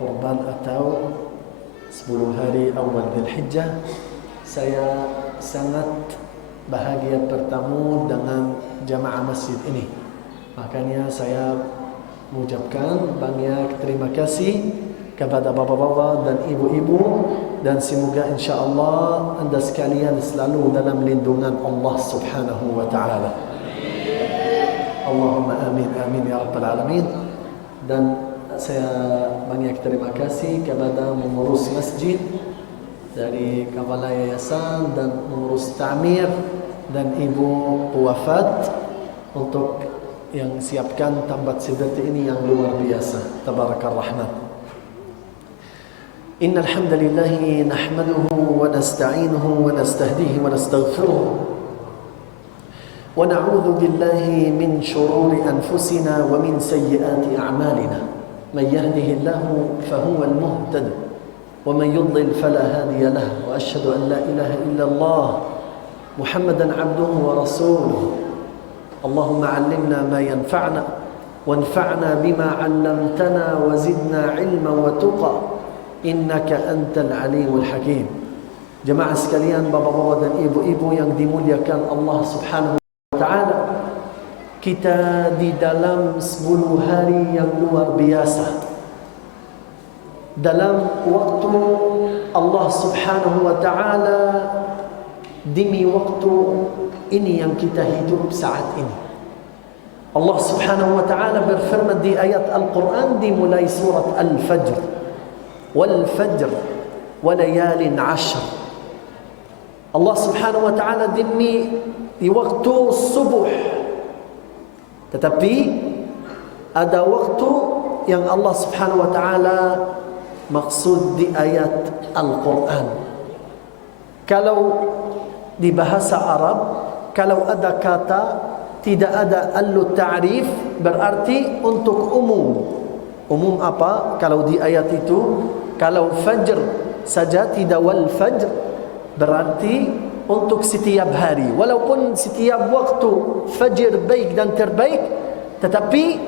Kurban atau 10 hari awal Dzulhijjah, saya sangat bahagia bertemu dengan jamaah masjid ini. Makanya saya mengucapkan banyak terima kasih kepada bapak-bapak dan ibu-ibu, dan semoga insya-Allah anda sekalian selalu dalam lindungan Allah Subhanahu wa taala. Allahumma amin amin ya rabbal alamin. Dan saya banyak terima kasih kepada mengurus masjid dari kepala yayasan dan mengurus ta'mir dan ibu wafat untuk yang siapkan tempat seperti ini yang luar biasa. Tabarakar rahman. Innal hamdalillah nahmaduhu wa nasta'inuhu wa nastahdihi wa nastaghfiruh. ونعوذ بالله من شرور أنفسنا ومن سيئات أعمالنا من يهده الله فهو المهتد ومن يضلل فلا هادي له وأشهد أن لا إله إلا الله محمدا عبده ورسوله اللهم علمنا ما ينفعنا وانفعنا بما علمتنا وزدنا علما وتقى إنك أنت العليم الحكيم. Jemaah sekalian, bapak-bapak dan ibu-ibu yang dimuliakan Allah Subhanahu Ta'ala, kita di dalam 10 hari yang luar biasa, dalam waktu Allah Subhanahu wa Ta'ala, demi waktu ini yang kita hidup saat ini. Allah Subhanahu wa Ta'ala berfirman di ayat Al-Quran dimulai surat Al-Fajr, wal fajr wa layalin 'ashr. Allah Subhanahu wa Ta'ala demi di waktu subuh, tetapi ada waktu yang Allah Subhanahu wa Ta'ala maksud di ayat Al-Quran. Kalau di bahasa Arab, kalau ada kata tidak ada allu ta'rif, berarti untuk umum. Umum apa? Kalau di ayat itu, kalau fajr saja tidak wal fajr, berarti untuk setiap hari, walaupun setiap waktu fajr baik dan terbaik, tetapi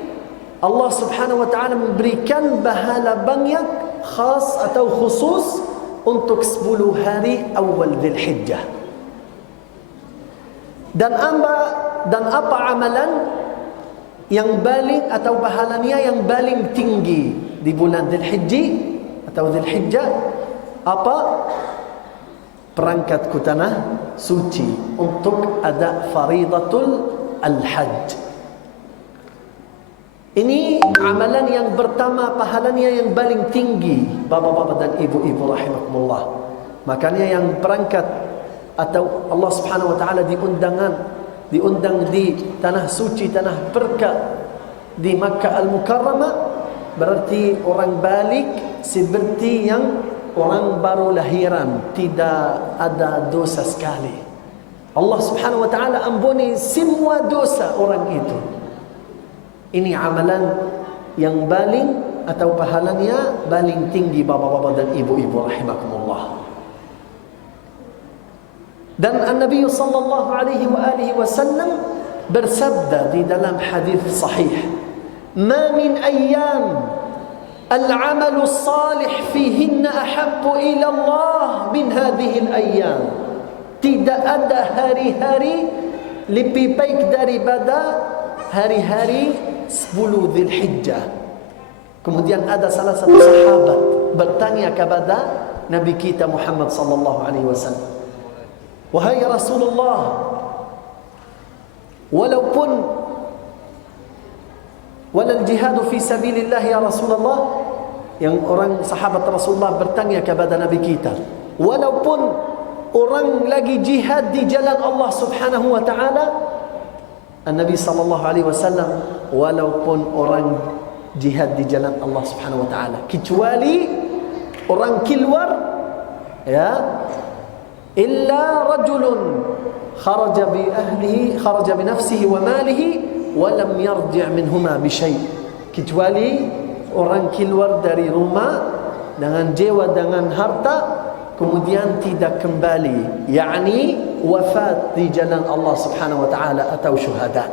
Allah Subhanahu wa Ta'ala memberikan pahala banyak khas atau khusus untuk 10 hari awal Dzulhijjah. Dan apa amalan yang paling atau pahalanya yang paling tinggi di bulan Dzulhijjah atau Dzulhijjah? Apa? Perangkat ke tanah suci untuk ada faridatul al-hajj. Ini amalan yang pertama, pahalanya yang paling tinggi, bapak-bapak dan ibu-ibu rahimakumullah. Makanya yang perangkat atau Allah Subhanahu wa Ta'ala diundang di tanah suci, tanah berkah di Makkah Al-Mukarramah, berarti orang balik seperti yang orang baru lahiran, tidak ada dosa sekali. Allah Subhanahu wa Ta'ala ampuni semua dosa orang itu. Ini amalan yang paling atau pahalanya paling tinggi, bapak-bapak dan ibu-ibu rahimakumullah. Dan An-Nabi sallallahu alaihi wasallam bersabda di dalam hadis sahih, "Ma min ayyam العمل الصالح فيهن أحب إلى الله من هذه الأيام." Tidak ada hari-hari lebih baik daripada hari-hari 10 Dzulhijjah. Kemudian ada salah satu sahabat bertanya kepada Nabi kita Muhammad sallallahu alaihi wasallam, "Wahai Rasulullah, walaupun walal jihadu fi sabilillah ya Rasulullah." Yang orang sahabat Rasulullah bertanya kepada Nabi kita, walaupun orang lagi jihad di jalan Allah Subhanahu wa Ta'ala, Nabi sallallahu alaihi wasallam, walaupun orang jihad di jalan Allah Subhanahu wa Ta'ala, kecuali orang keluar, ya, illa rajulun kharaja bi ahlihi, kharaja bi nafsihi wa malihi wa lam yarji' minhuma bi syai', kecuali orang keluar dari rumah dengan jiwa, dengan harta, kemudian tidak kembali, yakni wafat di jalan Allah Subhanahu wa Ta'ala atau syuhada.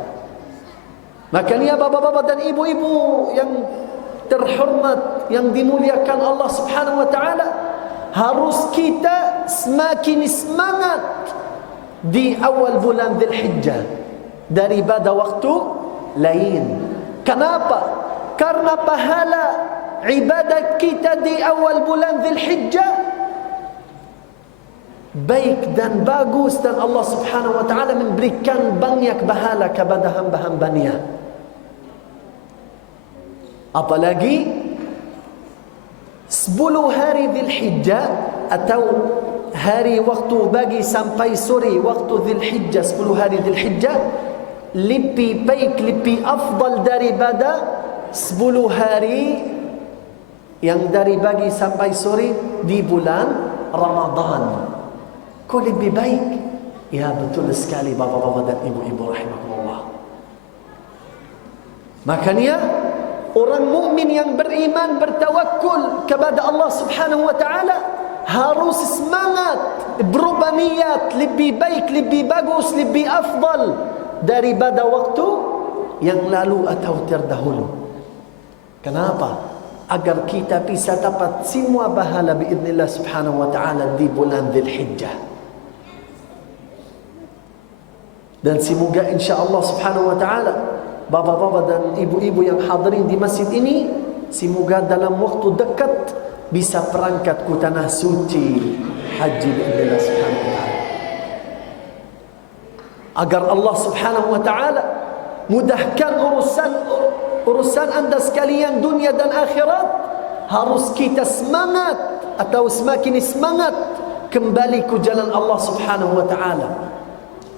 Makanya bapak-bapak dan ibu-ibu yang terhormat yang dimuliakan Allah Subhanahu wa taala, harus kita semakin semangat di awal bulan Dzulhijjah daripada waktu lain. Kenapa? Karena pahala ibadat kita di awal bulan Dzulhijjah baik dan bagus, dan Allah Subhanahu wa taala memberikan banyak pahala kepada hamba-hambanya. Apalagi 10 hari Dzulhijjah atau hari waktu bagi sampai sore waktu Dzulhijjah, 10 hari Dzulhijjah lebih baik, lebih afdal daripada 10 hari yang dari pagi sampai sore di bulan Ramadan. Kok lebih baik? Ya, betul sekali bapak-bapak dan ibu-ibu rahimakumullah. Makanya orang mukmin yang beriman, bertawakul kepada Allah Subhanahu wa taala harus semangat, berubah niat lebih baik, lebih bagus, lebih afdal daripada waktu yang lalu atau terdahulu. Kenapa? Agar kita bisa dapat semua pahala biidznillah Subhanahu wa taala di bulan Dzulhijjah. Dan semoga insya-Allah Subhanahu wa taala bapak-bapak dan ibu-ibu yang hadirin di masjid ini, semoga dalam waktu dekat bisa berangkat ke tanah suci haji biidznillah Subhanahu wa taala. Agar Allah Subhanahu wa taala mudahkan urusan anda sekalian dunia dan akhirat, harus kita semangat atau semakin semangat kembali ke jalan Allah Subhanahu wa taala.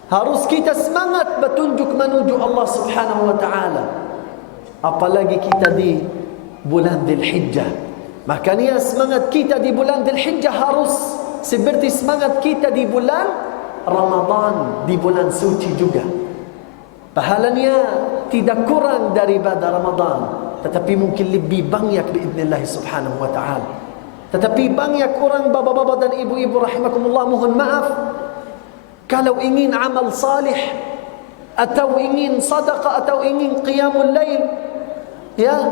Harus kita semangat bertunjuk menuju Allah Subhanahu wa taala. Apalagi kita di bulan Dzulhijjah. Makanya semangat kita di bulan Dzulhijjah harus seperti semangat kita di bulan Ramadan, di bulan suci juga. Pahalanya tidak kurang daripada Ramadan, tetapi mungkin lebih banyak biidznillah Subhanahu wa taala. Tetapi banyak orang bapak-bapak dan ibu-ibu rahimakumullah, mohon maaf, kalau ingin amal salih atau ingin sedekah atau ingin qiyamul lail, ya,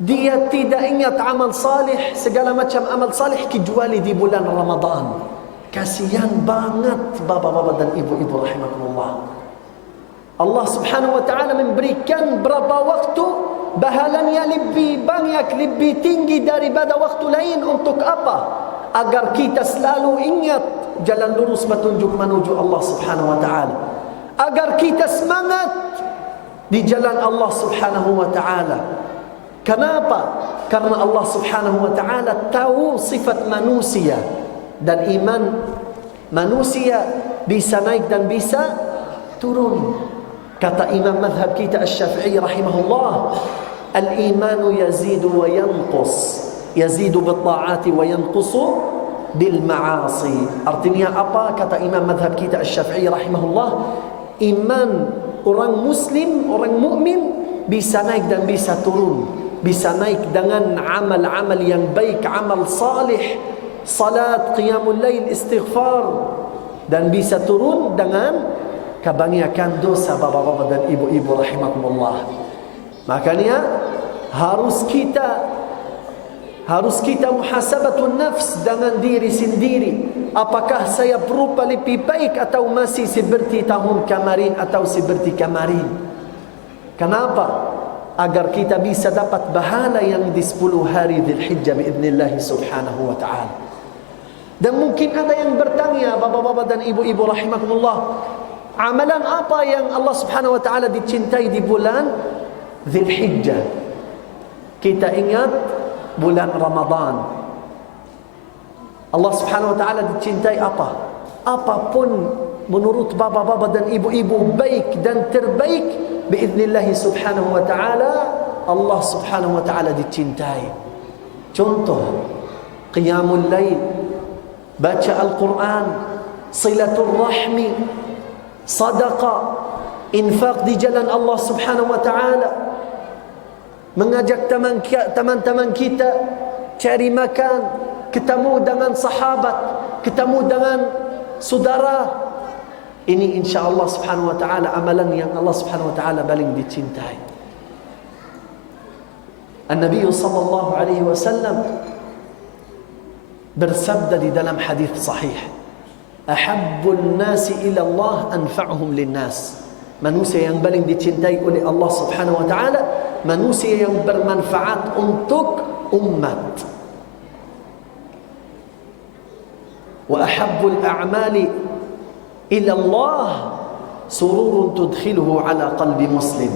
dia tidak ingat amal salih, segala macam amal salih kecuali di bulan Ramadan. Kasihan banget bapak-bapak dan ibu-ibu rahimakumullah. Allah Subhanahu wa taala memberikan berapa waktu pahalanya lebih banyak, lebih tinggi daripada waktu lain. Untuk apa? Agar kita selalu ingat jalan lurus petunjuk menuju Allah Subhanahu wa taala. Agar kita semangat di jalan Allah Subhanahu wa taala. Kenapa? Karena Allah Subhanahu wa taala tahu sifat manusia, dan iman manusia bisa naik dan bisa turun. Kata Imam madhab kita Asy-Syafi'i rahimahullah, al-imanu yazidu wa yanqus, yazidu bil-ta'ati wa yanqusu bil-ma'asi. Artinya apa? Kata Imam madhab kita Asy-Syafi'i rahimahullah, iman orang muslim, orang mukmin bisa naik dan bisa turun. Bisa naik dengan amal-amal yang baik, amal salih, salat, qiyamul lail, istighfar, dan bisa turun dengan kebanyakan dosa bapak-bapak dan ibu-ibu rahimakumullah. Makanya harus kita muhasabatun nafs dengan diri sendiri. Apakah saya berupa lebih baik atau masih seperti tahun kemarin atau seperti kemarin? Kenapa? Agar kita bisa dapat pahala yang di 10 hari Dzulhijjah biidznillah Subhanahu wa taala. Dan mungkin ada yang bertanya bapak-bapak dan ibu-ibu rahimakumullah, amalan apa yang Allah Subhanahu wa taala dicintai di bulan Dzulhijjah? Kita ingat bulan Ramadan. Allah Subhanahu wa taala dicintai apa? Apapun menurut bapak-bapak dan ibu-ibu baik dan terbaik biidznillah Subhanahu wa taala, Allah Subhanahu wa taala dicintai. Contoh, qiyamul lail, baca Al-Quran, silatul rahmi, sedekah, infak di jalan Allah Subhanahu wa taala, mengajak teman-teman kita cari makan, ketemu dengan sahabat, ketemu dengan saudara. Ini insya-Allah Subhanahu wa taala amalan yang Allah Subhanahu wa taala paling dicintai. An-Nabi sallallahu alaihi wasallam bersabda di dalam hadis sahih, ahabbun nasi ila Allah anfa'uhum linnas. Manusia yang paling dicintai oleh Allah Subhanahu wa taala, manusia yang bermanfaat untuk umat. Wa ahabbul a'mali ila Allah sururun tudkhiluhu ala qalbi muslim.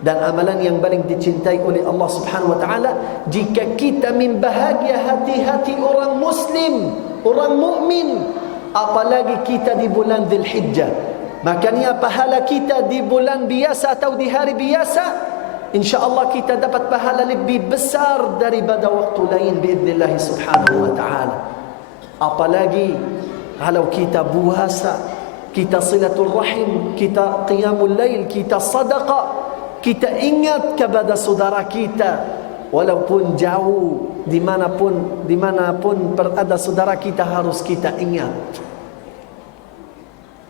Dan amalan yang paling dicintai oleh Allah Subhanahu wa taala jika kita membahagia hati-hati orang muslim, orang mukmin, apalagi kita di bulan Dzulhijjah. Makanya pahala kita di bulan biasa atau di hari biasa, insyaallah kita dapat pahala lebih besar daripada waktu lain biidznillah subhanahu wa ta'ala. Apalagi kalau kita puasa, kita silatul rahim, kita qiyamul lail, kita sedekah, kita ingat kepada saudara kita walaupun jauh, dimanapun berada saudara kita harus kita ingat.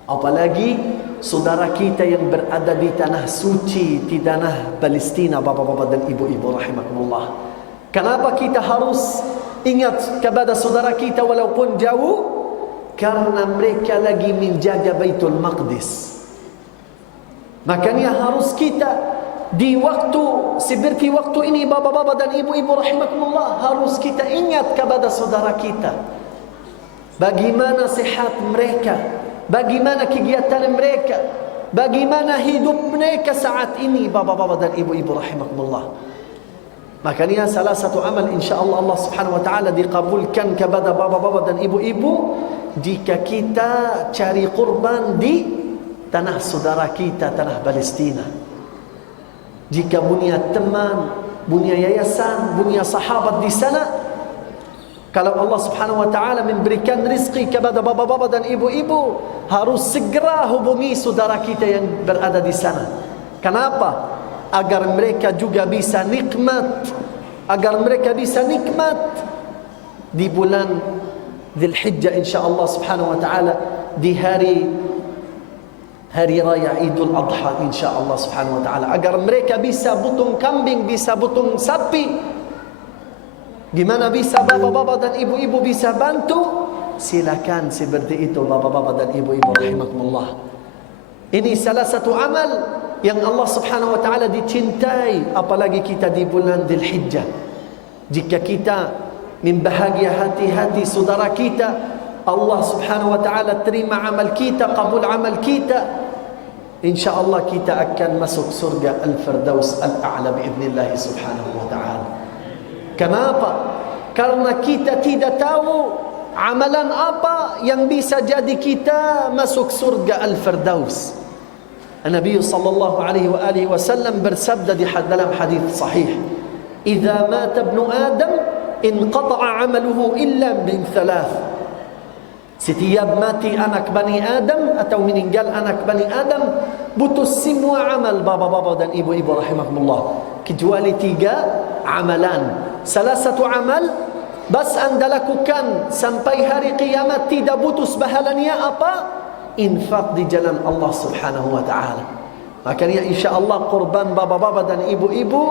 Apalagi saudara kita yang berada di tanah suci, di tanah Palestina, bapak-bapak dan ibu-ibu rahimakumullah. Kenapa kita harus ingat kepada saudara kita walaupun jauh? Karena mereka lagi menjaga Baitul Maqdis. Makanya harus kita di waktu seperti waktu ini, bapak-bapak dan ibu-ibu rahimakumullah, harus kita ingat kepada saudara kita. Bagaimana sehat mereka, bagaimana kegiatan mereka, bagaimana hidup mereka saat ini, bapak-bapak dan ibu-ibu rahimakumullah. Makanya salah satu amal insyaallah Allah Subhanahu wa taala dikabulkan kepada bapak-bapak dan ibu-ibu jika kita cari kurban di tanah saudara kita, tanah Palestina. Jika punya teman, punya yayasan, punya sahabat di sana, kalau Allah Subhanahu wa taala memberikan rezeki kepada bapa-bapa dan ibu-ibu, harus segera hubungi saudara kita yang berada di sana. Kenapa? Agar mereka juga bisa nikmat, di bulan Dzulhijjah insyaallah Subhanahu wa taala, di hari raya Idul Adha insyaallah Subhanahu wa taala, agar mereka bisa potong kambing, bisa potong sapi. Gimana bisa bapak-bapak dan ibu-ibu bisa bantu? Silakan seperti itu bapak-bapak dan ibu-ibu rahimakumullah. Ini salah satu amal yang Allah Subhanahu wa taala dicintai, apalagi kita di bulan Dzulhijjah. Jika kita membahagia hati-hati saudara kita, Allah Subhanahu wa taala terima amal kita, kabul amal kita. InsyaAllah kita akan masuk surga Al-Firdaus Al-A'la biiznillah subhanahu wa ta'ala. Kenapa? Karena kita tidak tahu amalan apa yang bisa jadi kita masuk surga Al-Firdaus. Nabi sallallahu alaihi wa alihi wasallam bersabda di dalam hadis sahih, "Idza mata ibnu Adam inqata'a 'amaluhu illa min thalath." Setiap mati anak Bani Adam atau meninggal anak Bani Adam, putus semua amal bapa-bapa dan ibu-ibu rahimakumullah, kecuali 3 amalan. Salah satu amal bas anda lakukan sampai hari kiamat tidak putus pahalanya, apa? Infak di jalan Allah Subhanahu wa taala. Makanya insyaallah kurban bapa-bapa dan ibu-ibu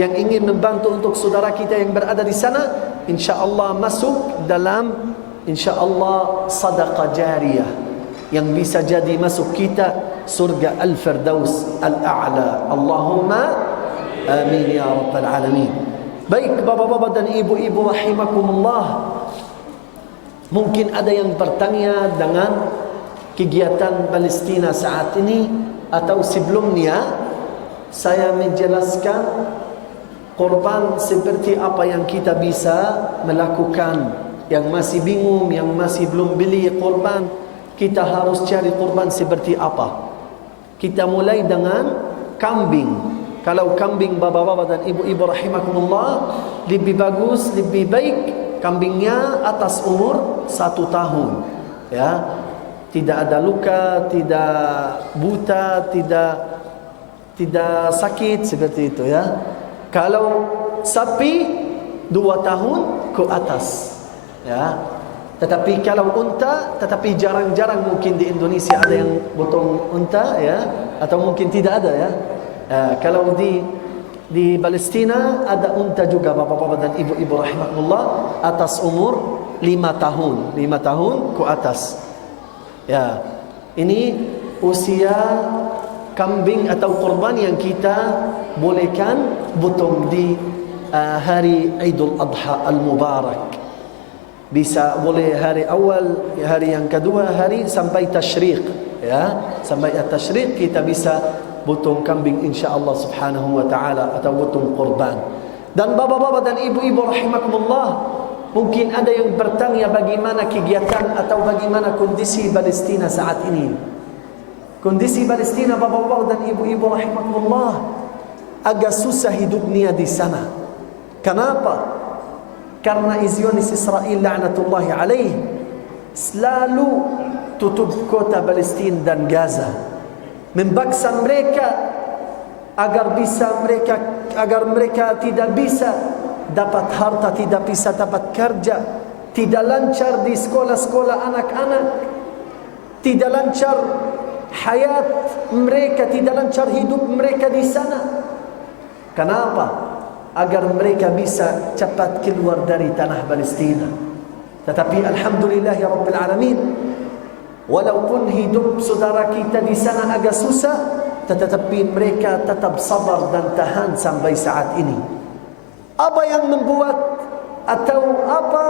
yang ingin membantu untuk saudara kita yang berada di sana, insyaallah masuk dalam insyaallah sedekah jariyah yang bisa jadi masuk kita surga Al-Firdaus Al-A'la. Allahumma amin ya rabbal alamin. Baik bapak-bapak dan ibu-ibu rahimakumullah, mungkin ada yang bertanya dengan kegiatan Palestina saat ini atau sebelumnya. Saya menjelaskan korban seperti apa yang kita bisa melakukan. Yang masih bingung, yang masih belum beli korban, kita harus cari korban seperti apa. Kita mulai dengan kambing. Kalau kambing bapak-bapak dan ibu-ibu rahimakumullah, lebih bagus, lebih baik kambingnya atas umur 1 tahun, ya, tidak ada luka, tidak buta, tidak sakit seperti itu, ya. Kalau sapi 2 tahun ke atas, ya. Tetapi kalau unta, tetapi jarang-jarang mungkin di Indonesia ada yang potong unta, ya, atau mungkin tidak ada, ya. Kalau di di Palestina ada unta juga bapak-bapak dan ibu-ibu rahimakumullah atas umur 5 tahun. 5 tahun ke atas. Ya. Ini usia kambing atau kurban yang kita bolehkan potong di hari Idul Adha Al-Mubarak. Bisa boleh hari awal, hari yang kedua, hari sampai tasyriq, ya. Sampai tasyriq kita bisa potong kambing insya-Allah Subhanahu wa taala atau potong kurban. Dan bapak-bapak dan ibu-ibu rahimakumullah, mungkin ada yang bertanya bagaimana kegiatan atau bagaimana kondisi Palestina saat ini. Kondisi Palestina bapak-bapak dan ibu-ibu rahimakumullah agak susah hidupnya di sana. Kenapa? Karena Zionis Israel la'natullahi alaih selalu tutup kota Palestina dan Gaza, membaksa mereka agar mereka tidak bisa dapat harta, tidak bisa dapat kerja, tidak lancar di sekolah-sekolah anak-anak, tidak lancar hayat mereka, tidak lancar hidup mereka di sana. Kenapa? Agar mereka bisa cepat keluar dari tanah Palestina. Tetapi alhamdulillah ya rabbil alamin, walaupun hidup saudara kita di sana agak susah, tetapi mereka tetap sabar dan tahan sampai saat ini. Apa yang membuat atau apa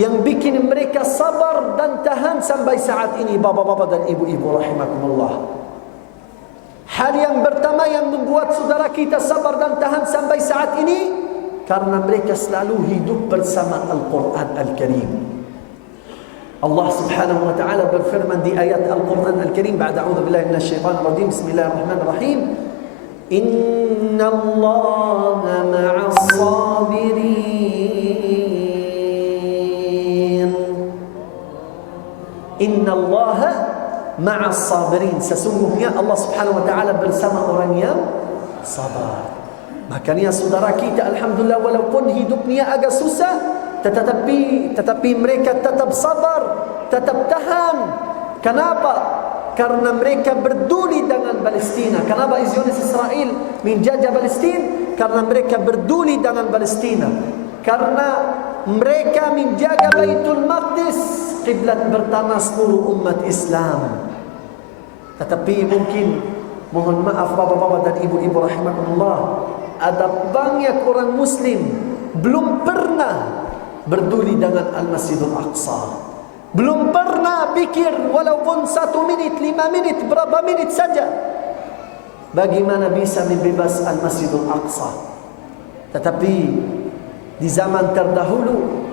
yang bikin mereka sabar dan tahan sampai saat ini bapak-bapak dan ibu-ibu rahimakumullah? Hal yang pertama yang membuat saudara kita sabar dan tahan sampai saat ini, karena mereka selalu hidup bersama Al-Quran Al-Karim. Allah subhanahu wa ta'ala berfirman di ayat Al-Quran Al-Karim, ba'da a'udhu billahi minasyaitanir rajim, bismillahirrahmanirrahim, Inna Allaha ma'as sabirin. Inna Allaha ma'as sabirin. Sesungguhnya Allah subhanahu wa ta'ala bersama orang yang sabar. Makanya saudara kita alhamdulillah walaupun hidupnya agak susah, tetapi mereka tetap sabar, tetap tahan. Kenapa? Karena mereka berduli dengan Palestina. Kenapa Zionis Israel menjajah Palestina? Karena mereka berduli dengan Palestina. Karena mereka menjaga Baitul Maqdis, kiblat pertama seluruh umat Islam. Tetapi mungkin, mohon maaf bapak-bapak dan ibu-ibu rahimakumullah, ada banyak orang muslim belum pernah berduli dengan Al-Masjidul Aqsa. Belum pernah pikir walaupun 1 menit, 5 menit, berapa menit saja, bagaimana bisa membebas Al-Masjidul Aqsa. Tetapi di zaman terdahulu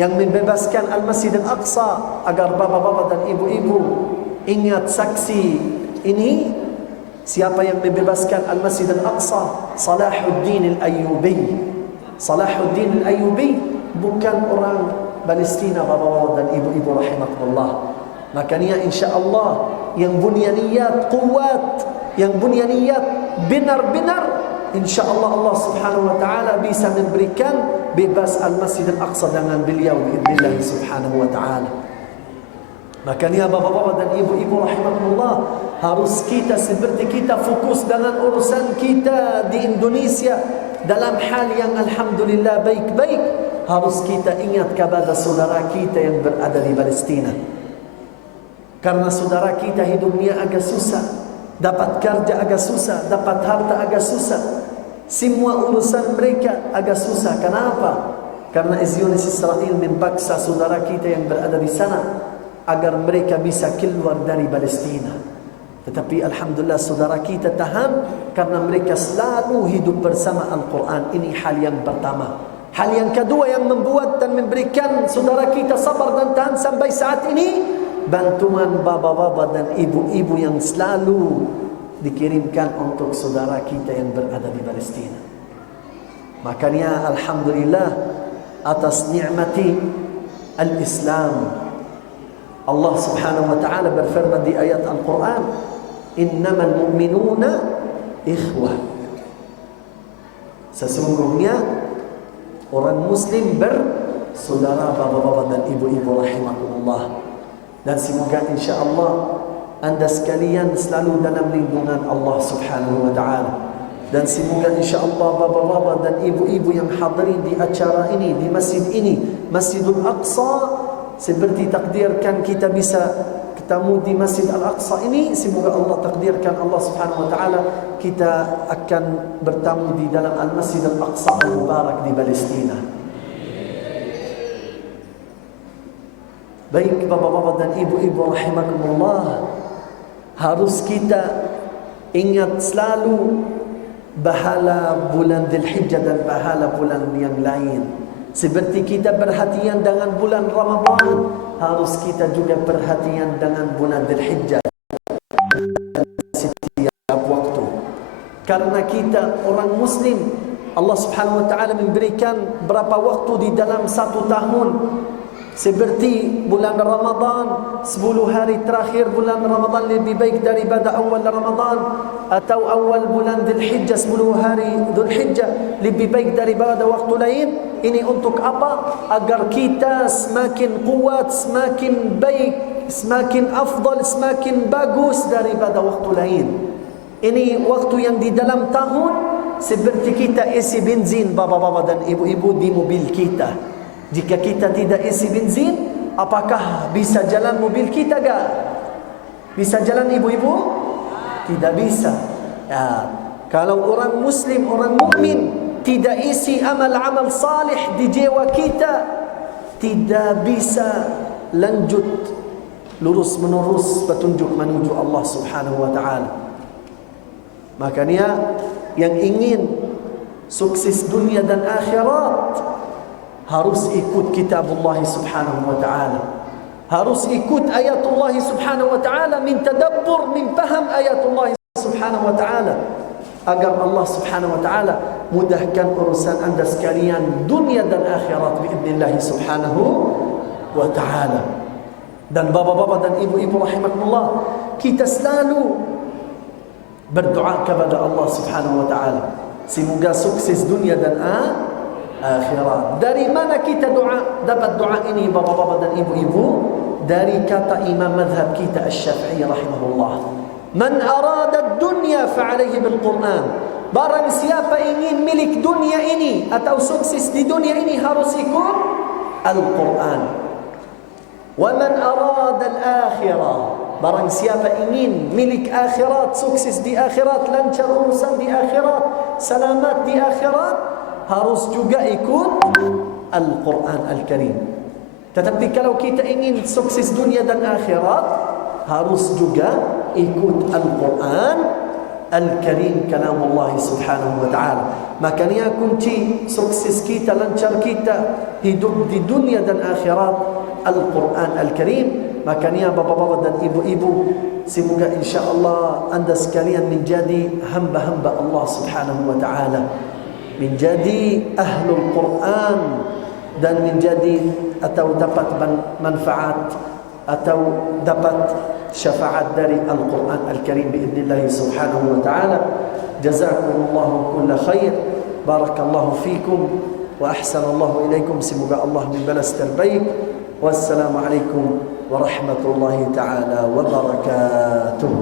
yang membebaskan Al-Masjidul Aqsa, agar bapak-bapak dan ibu-ibu ingat saksi ini, siapa yang membebaskan Al-Masjid Al-Aqsa? Salahuddin Al-Ayyubi. Salahuddin Al-Ayyubi bukan orang Palestina bapak-bapak dan ibu-ibu rahimakumullah. Makanya insya-Allah yang bunyaniyat kuat, yang bunyaniyat benar-benar, insya-Allah Allah Subhanahu wa taala bisa memberikan bebas Al-Masjid Al-Aqsa dengan beliau biidznillah Subhanahu wa taala. Makanya bapak-bapak dan ibu-ibu rahimakumullah, harus kita seperti kita fokus dengan urusan kita di Indonesia dalam hal yang alhamdulillah baik-baik. Harus kita ingat kepada saudara kita yang berada di Palestina. Karena saudara kita hidupnya agak susah, dapat kerja agak susah, dapat harta agak susah, semua urusan mereka agak susah. Kenapa? Karena Zionis Israel membaksa saudara kita yang berada di sana agar mereka bisa keluar dari Palestina. Tetapi alhamdulillah saudara kita tahan karena mereka selalu hidup bersama Al-Quran. Ini hal yang pertama. Hal yang kedua yang membuat dan memberikan saudara kita sabar dan tahan sampai saat ini, bantuan bapak-bapak dan ibu-ibu yang selalu dikirimkan untuk saudara kita yang berada di Palestina. Makanya alhamdulillah atas nikmati al-Islam, Allah subhanahu wa ta'ala berfirman di ayat Al-Quran, innamal mu'minuna ikhwah. Sesungguhnya orang muslim bersaudara bapak-bapak dan ibu-ibu rahimakumullah. Dan semoga insya-Allah anda sekalian selalu dalam lindungan Allah subhanahu wa ta'ala. Dan semoga insya-Allah bapa-bapa dan ibu-ibu yang hadirin di acara ini, di masjid ini, Masjidul Aqsa, seperti takdirkan kita bisa ketemu di Masjid Al-Aqsa ini. Semoga Allah takdirkan, Allah Subhanahu wa taala, kita akan bertemu di dalam Al-Masjid Al-Aqsa Al-Mubarak di Palestina. Baik bapa-bapa dan ibu-ibu rahimakumullah, harus kita ingat selalu bahala bulan Dzulhijjah dan bahala bulan yang lain. Seperti kita perhatian dengan bulan Ramadan, harus kita juga perhatian dengan bulan Dzulhijjah setiap waktu. Karena kita orang Muslim, Allah Subhanahu wa taala memberikan berapa waktu di dalam satu tahun. Seperti bulan Ramadan, 10 hari terakhir bulan Ramadan lebih baik daripada awal Ramadan, atau awal bulan Dzulhijjah, 10 hari Dzulhijjah lebih baik daripada waktu lain. Ini untuk apa? Agar kita semakin kuat, semakin baik, semakin afdal, semakin bagus daripada waktu lain. Ini waktu yang di dalam tahun seperti kita isi benzin bapa-bapa dan ibu-ibu di mobil kita. Jika kita tidak isi benzin, apakah bisa jalan mobil kita gak? Bisa jalan ibu-ibu? Tidak bisa. Ya. Kalau orang Muslim, orang mukmin tidak isi amal-amal salih di jiwa kita, tidak bisa lanjut lurus menerus petunjuk menuju Allah Subhanahu wa taala. Makanya yang ingin sukses dunia dan akhirat harus ikut kitabullah Subhanahu wa taala. Harus ikut ayatullah Subhanahu wa taala, min tadabbur, min faham ayatullah Subhanahu wa taala, agar Allah Subhanahu wa taala mudahkan urusan anda sekalian dunia dan akhirat biidznillah Subhanahu wa taala. Dan bapa-bapa dan ibu-ibu rahimakumullah, kita selalu berdoa kepada Allah Subhanahu wa taala semoga sukses dunia dan akhirat. Dari mana kita doa? Dapat doa ini bapa-bapa dan ibu-ibu? Dari kata imam madhab kita Asy-Syafi'i rahimahullah, man arada dunya fa'alaihi bil Quran. Barang siapa ingin milik dunia ini atau sukses di dunia ini, harus ikut Al-Quran. Wa man arada al-akhirah, barang siapa ingin milik akhirat, sukses di akhirat, lancar urusan di akhirat, selamat di akhirat, harus juga ikut Al-Quran Al-Karim. Tetapi kalau kita ingin sukses dunia dan akhirat, harus juga ikut Al-Quran Al-Karim, kalam Allah Subhanahu wa ta'ala. Makanya kunci sukses kita, lancar kita hidup di dunia dan akhirat, Al-Quran Al-Karim. Makanya bapak-bapak dan ibu-ibu, semoga insya-Allah anda sekalian menjadi hamba-hamba Allah Subhanahu wa ta'ala, menjadi ahlul Quran, dan menjadi atau dapat manfaat atau dapat syafaat dari Al-Quran Al-Karim biidznillah Subhanahu wa ta'ala. Jazakumullahu kulla khair, barakallahu fikum wa ahsanallahu ilaikum. Semoga Allah membalas terbaik. Wassalamualaikum warahmatullahi ta'ala wabarakatuh.